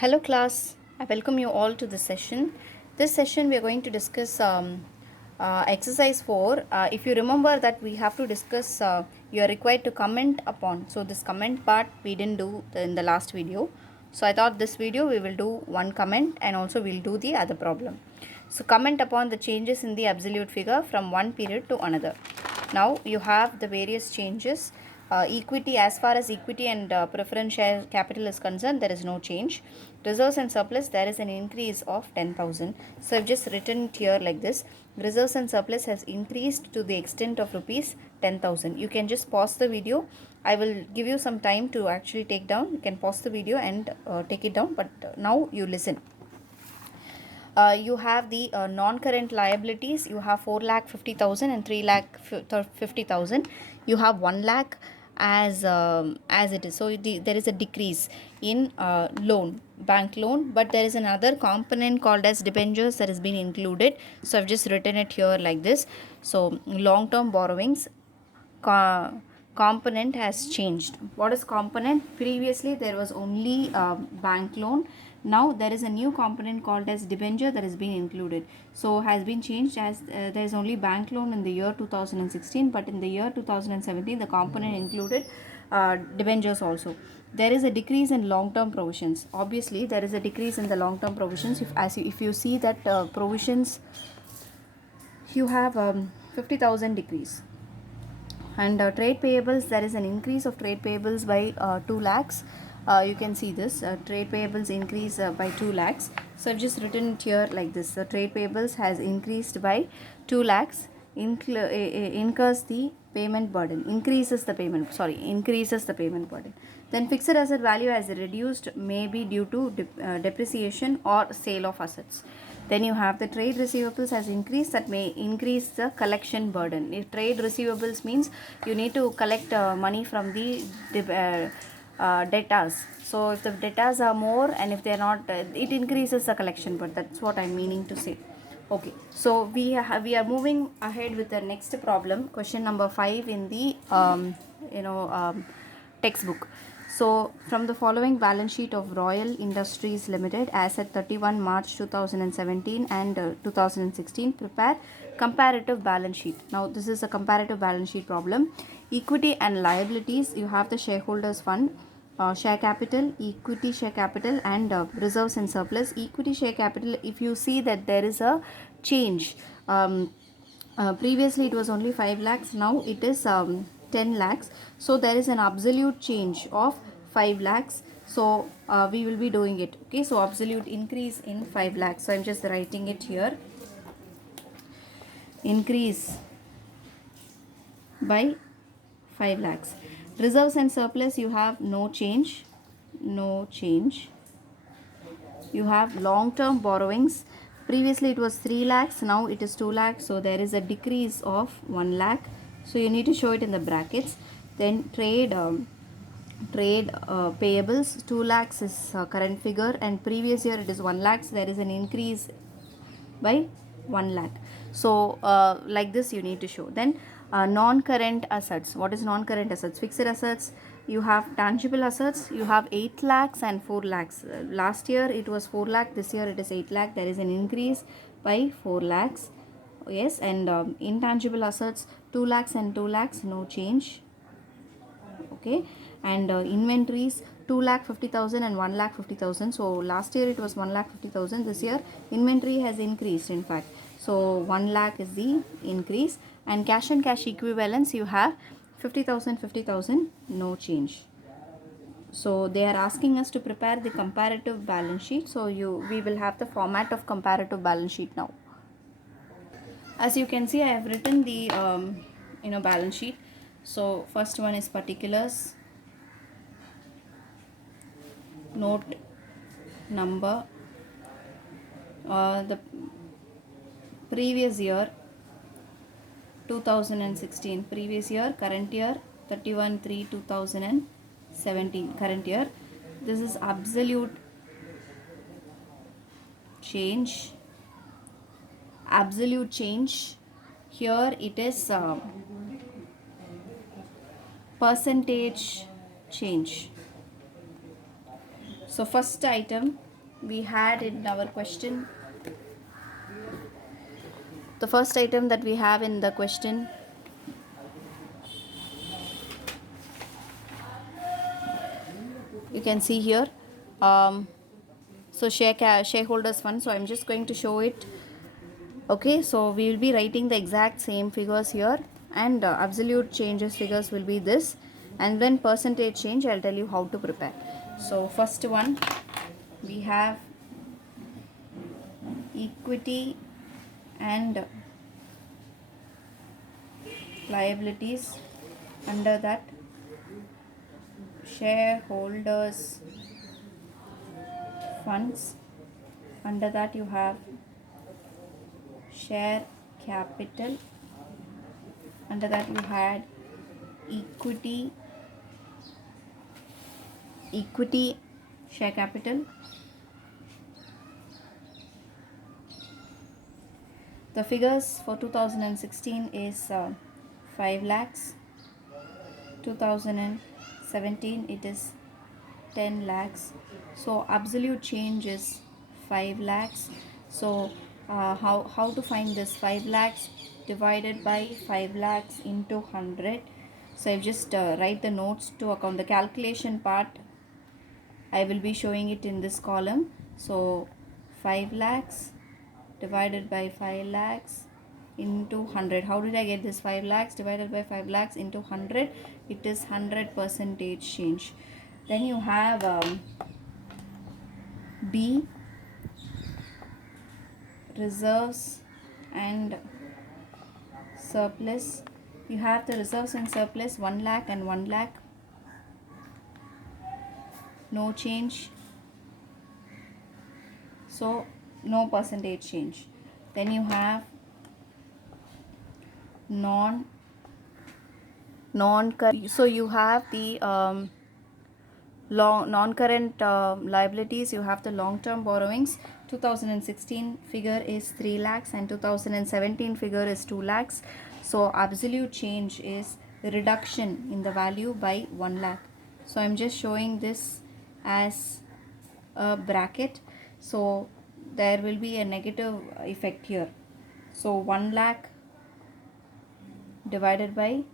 Hello class, I welcome you all to this session. This session we are going to discuss exercise 4. If you remember that we have to discuss, you are required to comment upon. So this comment part we didn't do in the last video. So I thought this video we will do one comment and also we'll do the other problem. So comment upon the changes in the absolute figure from one period to another. Now you have the various changes. Equity, as far as equity and preference share capital is concerned, there is no change. Reserves and surplus, there is an increase of 10,000. So I've just written it here like this. Reserves and surplus has increased to the extent of rupees 10,000. You can just pause the video. I will give you some time to actually take down. You can pause the video and take it down, but now you listen. You have the non-current liabilities. You have 4,50,000 and 3,50,000. You have 1 lakh as it is. So there is a decrease in loan, bank loan, but there is another component called as debentures that has been included. So I've just written it here like this. So long-term borrowings component has changed. What is component? Previously there was only bank loan. Now there is a new component called as debenture that has been included. So has been changed as there is only bank loan in the year 2016, but in the year 2017 the component included debentures also. There is a decrease in long term provisions. Obviously there is a decrease in the long term provisions. If you see that provisions, you have 50,000 decrease. And trade payables, there is an increase of trade payables by 2 lakhs. You can see this trade payables increase by 2 lakhs. So I've just written it here like this. The trade payables has increased by 2 lakhs, incurs the payment burden, increases the payment burden. Then fixed asset value has reduced, maybe due to depreciation or sale of assets. Then you have the trade receivables has increased, that may increase the collection burden. If trade receivables means you need to collect money from the debtors. So if the debtors are more and if they are not, it increases the collection burden. That's what I'm meaning to say. Okay, so we are moving ahead with the next problem, question number 5 in the textbook. So from the following balance sheet of Royal Industries Limited as at 31 March 2017 and 2016, prepare comparative balance sheet. Now this is a comparative balance sheet problem. Equity and liabilities, you have the shareholders fund, share capital, equity share capital, and reserves and surplus. Equity share capital, if you see that there is a change, previously it was only 5 lakhs, now it is 10 lakhs. So there is an absolute change of 5 lakhs. So we will be doing it. Okay, so absolute increase in 5 lakhs. So I'm just writing it here. Increase by 5 lakhs. Reserves and surplus, you have no change. You have long term borrowings. Previously it was 3 lakhs, now it is 2 lakhs. So there is a decrease of 1 lakh. So you need to show it in the brackets. Then trade payables, 2 lakhs is current figure, and previous year it is 1 lakhs. There is an increase by 1 lakh. So like this you need to show. Then non-current assets. What is non-current assets? Fixed assets, you have tangible assets, you have 8 lakhs and 4 lakhs. Last year it was 4 lakh, this year it is 8 lakh. There is an increase by 4 lakhs. Yes, and intangible assets, 2 lakhs and 2 lakhs, no change. Okay, and inventories, 2,50,000 and 1,50,000. So last year it was 1,50,000. This year inventory has increased, in fact. So 1 lakh is the increase. And cash and cash equivalents, you have 50,000, 50,000, no change. So they are asking us to prepare the comparative balance sheet. So we will have the format of comparative balance sheet now. As you can see, I have written the balance sheet. So first one is particulars, note number, the previous year 2016, previous year, current year 31/3/2017, current year. This is absolute change. Absolute change. Here it is percentage change. So first item, we had in our question, the first item that we have in the question, you can see here. So shareholders fund, so I'm just going to show it. Okay, so we will be writing the exact same figures here, and absolute changes figures will be this, and then percentage change I'll tell you how to prepare. So first one, we have equity and liabilities. Under that, shareholders funds. Under that you have share capital. Under that you had equity share capital. The figures for 2016 is 5 lakhs. 2017 it is 10 lakhs. So absolute change is 5 lakhs. So how to find this 5 lakhs divided by 5 lakhs into 100. So I've just write the notes to account. The calculation part I will be showing it in this column. So 5 lakhs divided by 5 lakhs into 100. How did I get this 5 lakhs divided by 5 lakhs into 100? It is 100 percentage change. Then you have B, reserves and surplus. You have the reserves and surplus 1 lakh and 1 lakh. No change. So no percentage change. Then you have non-current. So you have the non-current liabilities. You have the long-term borrowings. 2016 figure is 3 lakhs and 2017 figure is 2 lakhs. So absolute change is reduction in the value by 1 lakh. So I'm just showing this as a bracket. So there will be a negative effect here. So 1 lakh divided by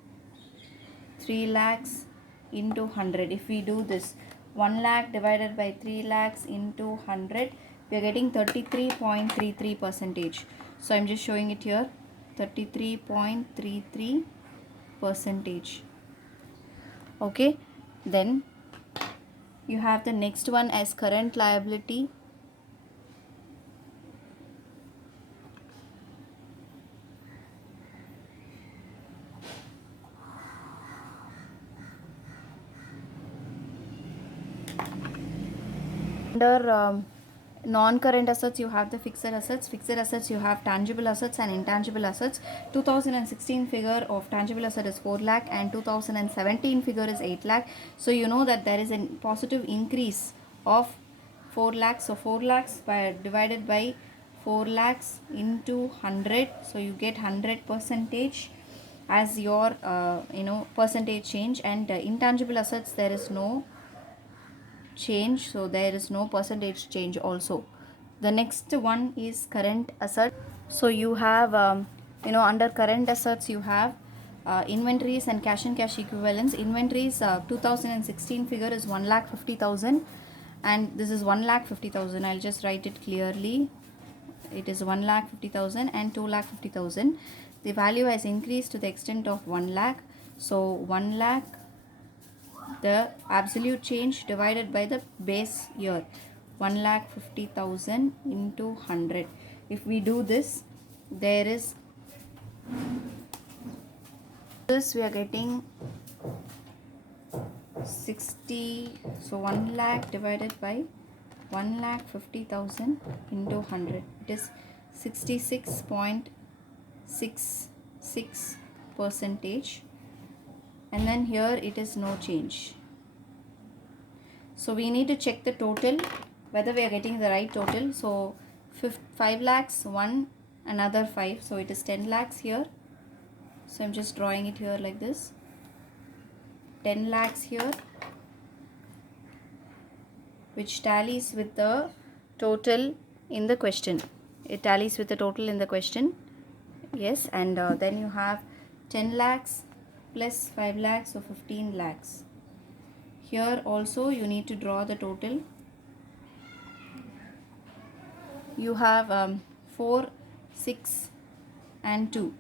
3 lakhs into 100. If we do this, 1 lakh divided by 3 lakhs into 100, we are getting 33.33 percentage. So I'm just showing it here, 33.33 percentage. Okay, then you have the next one as current liability. Under non-current assets, you have the fixed assets. Fixed assets, you have tangible assets and intangible assets. 2016 figure of tangible asset is 4 lakh and 2017 figure is 8 lakh. So you know that there is a positive increase of 4 lakhs. So 4 lakhs divided by 4 lakhs into 100. So you get 100 percentage as your percentage change. And intangible assets, there is no change, so there is no percentage change also. The next one is current asset. So you have under current assets you have inventories and cash and cash equivalents. Inventories 2016 figure is 1,50,000 and this is 1,50,000. I'll just write it clearly. It is 1,50,000 and 2,50,000. The value has increased to the extent of 1 lakh. So 1 lakh, the absolute change divided by the base year, 1,50,000 into 100. If we do this, there is this, we are getting 60. So 1 lakh divided by 1,50,000 into 100, it is 66.66 percentage. And then here it is no change. So we need to check the total, whether we are getting the right total. So 5 lakhs, 1, another 5. So it is 10 lakhs here. So I'm just drawing it here like this. 10 lakhs here, which tallies with the total in the question. It tallies with the total in the question. Yes, and then you have 10 lakhs plus 5 lakhs, so 15 lakhs. Here also you need to draw the total. You have 4, 6 and 2.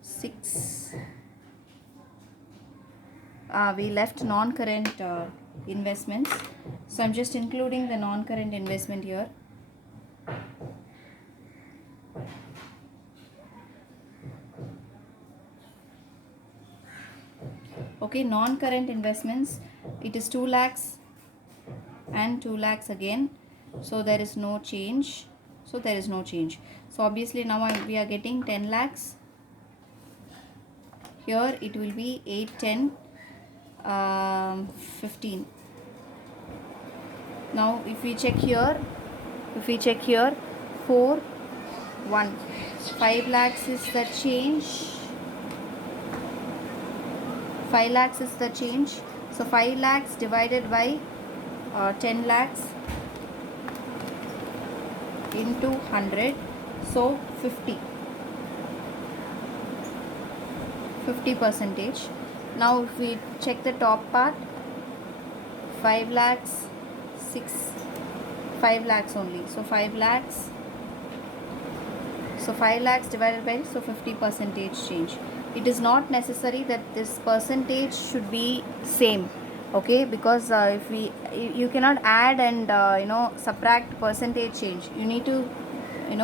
6. We left non-current investments. So I'm just including the non-current investment here. Okay, non-current investments, it is 2 lakhs and 2 lakhs again. So there is no change. So obviously now we are getting 10 lakhs. Here it will be 8, 10, 15. Now if we check here, 4, 1. 5 lakhs is the change. 5 lakhs is the change. So 5 lakhs divided by 10 lakhs into 100. So 50 percentage. Now if we check the top part, 5 lakhs, 5 lakhs only. So 5 lakhs. So 5 lakhs divided by, so 50 percentage change. It is not necessary that this percentage should be same. Okay, because if you cannot add and subtract percentage change. You need to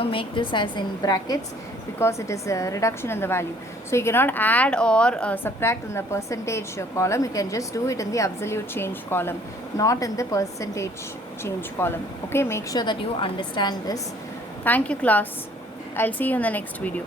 make this as in brackets, because it is a reduction in the value. So you cannot add or subtract in the percentage column. You can just do it in the absolute change column, not in the percentage change column. Okay, make sure that you understand this. Thank you, class. I'll see you in the next video.